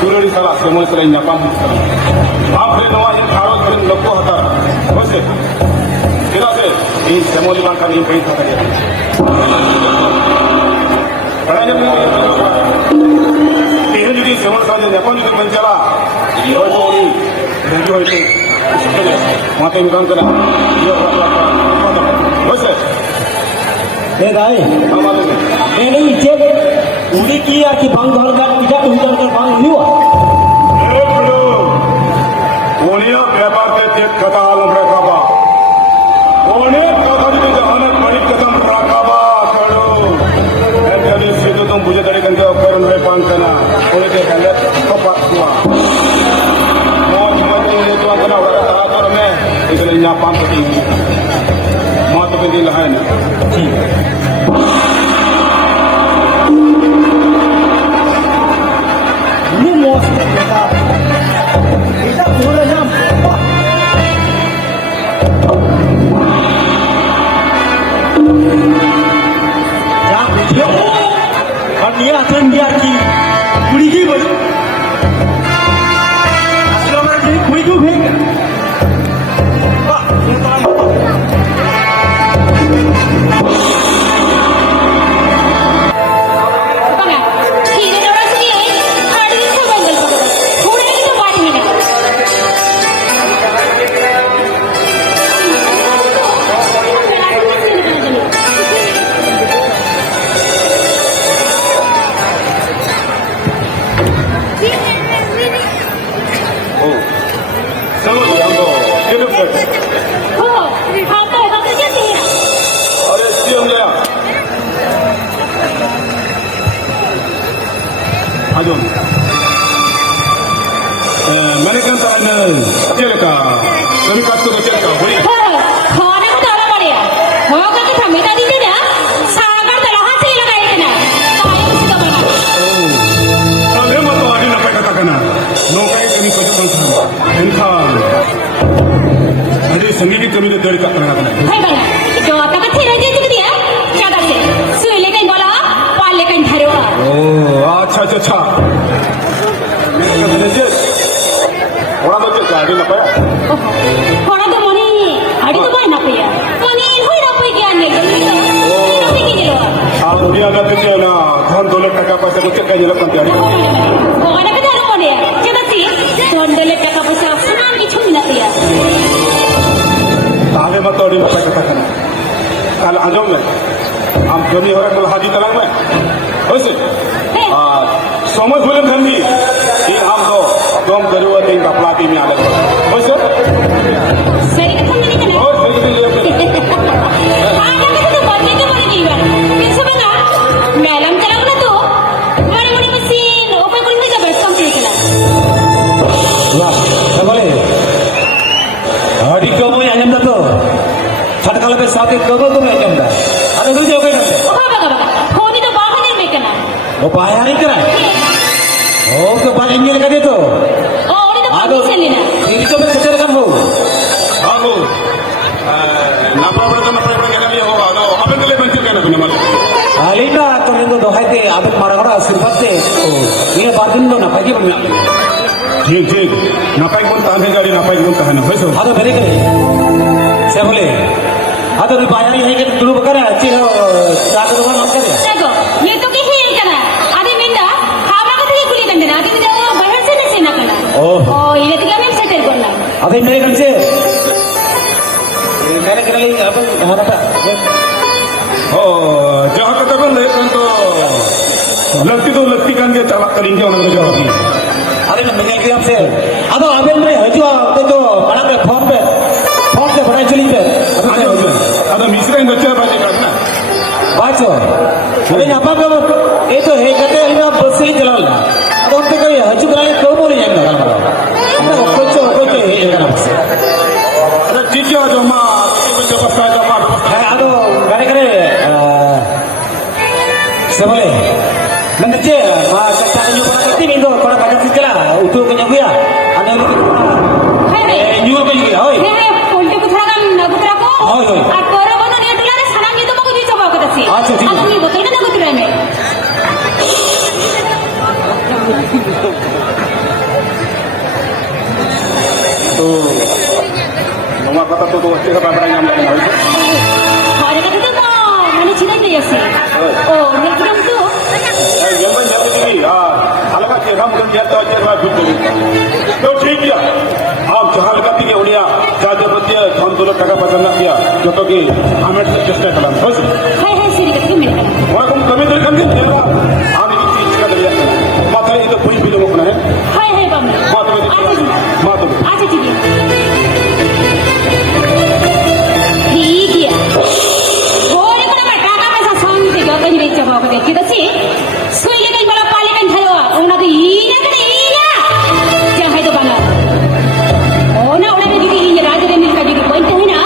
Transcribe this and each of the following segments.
Surari salah semua selain nyapam. Apa yang nama ini harus kalian lakukan hatar. Betul. Kira se ini semua dilakukan ini baik saja. Kerana ini jadi semua saja nyapam itu mencela. Ini orang ini mata ini kan kena. Dia betul. भाई नहीं इच्छे उड़ी की आखी भांग भांग का इजा तो उधर कर भांग नहीं हुआ ओनिया व्यापार से चेक कथा आलम रखाबा ओने कथा जी जहान बड़ी कदम रखाबा करो ऐसे सीधे तुम बुझे तरीके से करण में पान करना ओने के गलत को पासुआ मौज मजे ने तो करना वाला था तो मैं इसलिए यहाँ पान करती मौत के दिल है ना ini mau kita boleh nampak ya और ये आसन दिया कि कुड़ी की बोली असल में ये कुड़ी क्यों भेज मैंने कहा था ना चल का कभी काट तो चल का बोली खाने को डाला पड़ेगा हो का कि थमीता दी ना सागर तो लहा से लगाए ना ताई उसी का बना अरे मत आगे ना पे कथा करना नौकरी कभी कुछ तो इनका अरे संगीत कभी तो दर का करना है बना जो आता बच्चे रह जाए दिया क्या करते सुई लेके गोला पाल लेके धरो ओ अच्छा अच्छा अच्छा थोड़ा तो आगे ना पाया थोड़ा तो मनी आड़ी तो पाए ना पाया मनी हुई ना पाई क्या नहीं आप दुनिया का तो क्या ना धन दौलत टका पैसा कुछ कहीं ना कम जाने वो ना किधर को ने जब सी धन दौलत टका पैसा सुना नहीं छुई ना पाया ताले मत तोड़ी मत कथा करना कल आजम में हम जमी हो रहा कल हाजी तलाक में वैसे समझ बोले हम भी कि हम तो कम जरूरत है कपड़ा की में अलग वैसे सही कथा नहीं करना और सही ले आगे में तो बोलने के बोले नहीं है फिर सब ना मैडम चलाओ ना तो बड़ी बड़ी मशीन ओपन करने का बेस्ट कंप्लीट चला वाह बोले हरी कब ये आनंद तो फटकाल पे साथ कब तो मैं आनंद अरे तुझे ओके ना ओ बाबा फोन तो बाहर नहीं बेकना वो पाया नहीं करा ओ तो पानी इंजन कर दे तो और तो पानी चली ना ini coba kejar kan bu Halo napa berarti napa yang kita lihat hoga ada apa yang kalian bentukkan apa nama alina to mendo dohai te abet maragora sirpat te ini badin do na pagi bami ठीक ठीक napa yang pun tahan गाड़ी napa yang pun tahan वैसे hado bere kare se bole hado ri bayari hai ke dulu bakara che jaga do man kare देखो ये तो कहीं है करना आदि मिंदा खावा का तो कुली करना आदि जो बाहर से नहीं ना करना ओ ये तो क्या मैं सेटल करना अबे मेरे घर से मेरे घर ले अपन हमारा ओ जहाँ कथा बन रहे हैं तो लगती कान के चालक करेंगे उन्होंने जवाब दिया अरे मैं मेरे घर से अब अबे मैं हजू तो बड़ा पे फोन पे बड़ा चली पे अरे मिश्रा इन बच्चे बात करना बाचो अरे apa kamu itu he kata ini bus ini jalan lah ada orang kaya haju kerana kau boleh yang nak kalau ada koco he kan bus अरे ठीक है जो माँ बच्चे बस का जमा hai ada gara-gara sebole nanti mah kata ni pun kata ni do pada baca sikala utuh kenya buya ada lu nyuruh kau juga oi हे पोल्टे को थोड़ा कम नगुतरा को oi oi और कोरा बनो ने टुला ने सना ये तो मको दी चबा को दसी अच्छा ठीक है अब मी बोतल के नगुतरा में ᱪᱮᱫ ᱵᱟᱵᱲᱟ ᱧᱟᱢ ᱞᱮᱠᱷᱟᱱ ᱦᱚᱲ ᱠᱟᱛᱮ ᱫᱚ ᱢᱟᱱᱮ ᱪᱤᱱᱟᱹ ᱜᱮᱭᱟ ᱥᱮ ᱚ ᱱᱮᱛᱨᱚᱢ ᱛᱚ ᱧᱮᱞ ᱵᱟᱹᱧ ᱧᱮᱞ ᱠᱮᱫᱮ ᱟᱨ ᱟᱞᱮᱢᱟ ᱪᱮᱦᱨᱟ ᱢᱩᱫᱟᱹᱢ ᱧᱮᱞ ᱛᱮ ᱪᱮᱫ ᱵᱟᱭ ᱵᱩᱡᱽ ᱫᱟᱲᱮᱭᱟᱜ ᱛᱚ ᱴᱷᱤᱠ ᱜᱮᱭᱟ ᱟᱢ ᱡᱟᱦᱟᱸ ᱞᱮᱠᱟ ᱛᱮᱜᱮ ᱩᱱᱤᱭᱟᱜ ᱡᱟ ᱡᱟᱵᱚᱛᱤᱭᱚ ᱫᱷᱚᱱ ᱫᱚᱞᱚᱛ ᱴᱟᱠᱟ ᱯᱚᱭᱥᱟ ᱢᱮᱱᱟᱜ ᱜᱮᱭᱟ ᱡᱚᱛᱚ ᱜᱮ ᱦᱟᱢᱮᱴ ᱨᱮᱱᱟᱜ ᱪᱮᱥᱴᱟᱭ ᱛᱟᱞᱟᱝ ᱦᱳᱭ ᱥᱮ ᱦᱟᱭ ᱦᱟᱭ ᱥᱟᱹᱨᱤ ᱠᱟᱛᱷᱟ ᱜᱮ ᱢᱮᱱ ᱠᱟᱱᱟ ᱱᱚᱣᱟ ᱠᱚᱢ ᱠᱟᱹᱢᱤ ᱫᱟᱲᱮᱭᱟᱜ ᱠᱷᱟᱱ ᱜᱮ ᱧᱮᱞᱚᱜᱼᱟ ᱟᱢ ᱱᱤᱡᱮ ᱪᱮᱫ ᱪᱤᱠᱟ ᱫᱟᱲᱮᱭᱟᱜ ᱠᱟᱱᱟ ᱢᱟ ᱛᱟᱦᱞᱮ ᱤᱧ ᱫᱚ ᱵᱟᱹᱧ ᱵᱤᱞᱚᱢᱚᱜ ᱠᱟᱱᱟ ᱦᱮᱸ ᱦᱟᱭ ᱦᱟᱭ ᱵᱟᱢ ᱢᱟ ᱛᱚᱵᱮ ᱢᱟ ᱛᱚᱵᱮ আচ্ছা ঠিক আছে ঠিক গিয়া ওরে কোন আমার টাকা পয়সা সঙ্গে যত জিনিস চাপা হবে ঠিক আছে সইলে কই বড় পালে কেন থালো ওনা তো ইনা করে ইনা যা হয় তো বাংলা ওনা ওনা যদি ইয়ে রাজরে মিল কা যদি কইতে হয় না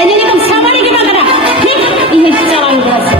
এনে নিকম সামানে কি বাংলা ঠিক ইয়ে চালান আছে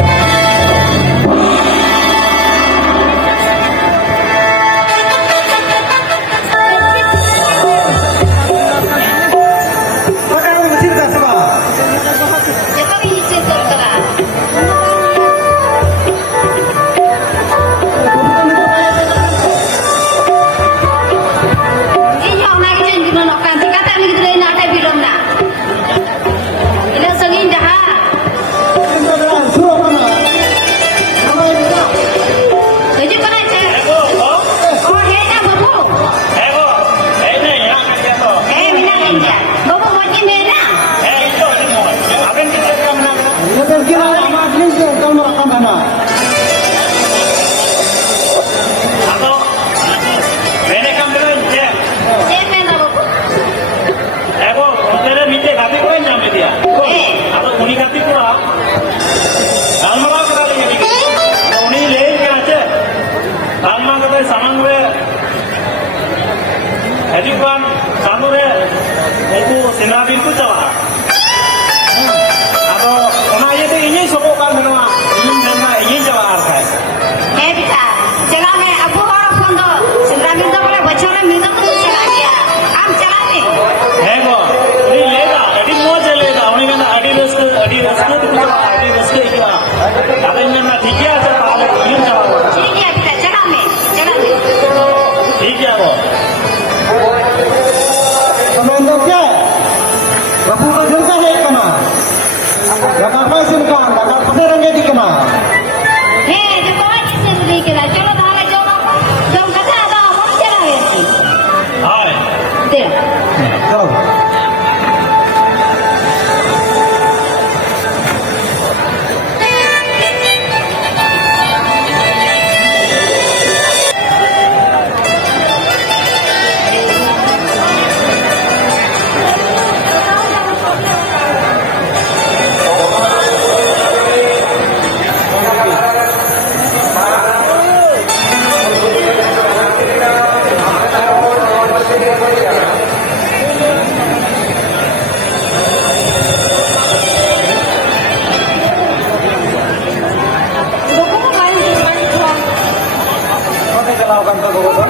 Hadipan sanure itu sinabi itu jawa. Atau ona itu ini sokokan menua ini mana ini jawa arkai. है बेटा चला मैं अबू और फोन दो सिमरा मिल दो बोले बच्चों ने मिल दो तो चला गया हम चलाते Hego ini lega adi mau lega oni kan adi restu itu ikla. Tapi ini mana tiga aja pahala ini jawa. ठीक है बेटा चला मैं Tiga kok. Komando क्या बापू का जनता है कना लगा पैसे का लगा पते रंगे दी कना है जो कोई किसी से नहीं किया चलो धागे जो कथा आता हम चला गए Hai. दे चलो लोगों को गाड़ी चलाओ कंट्रोल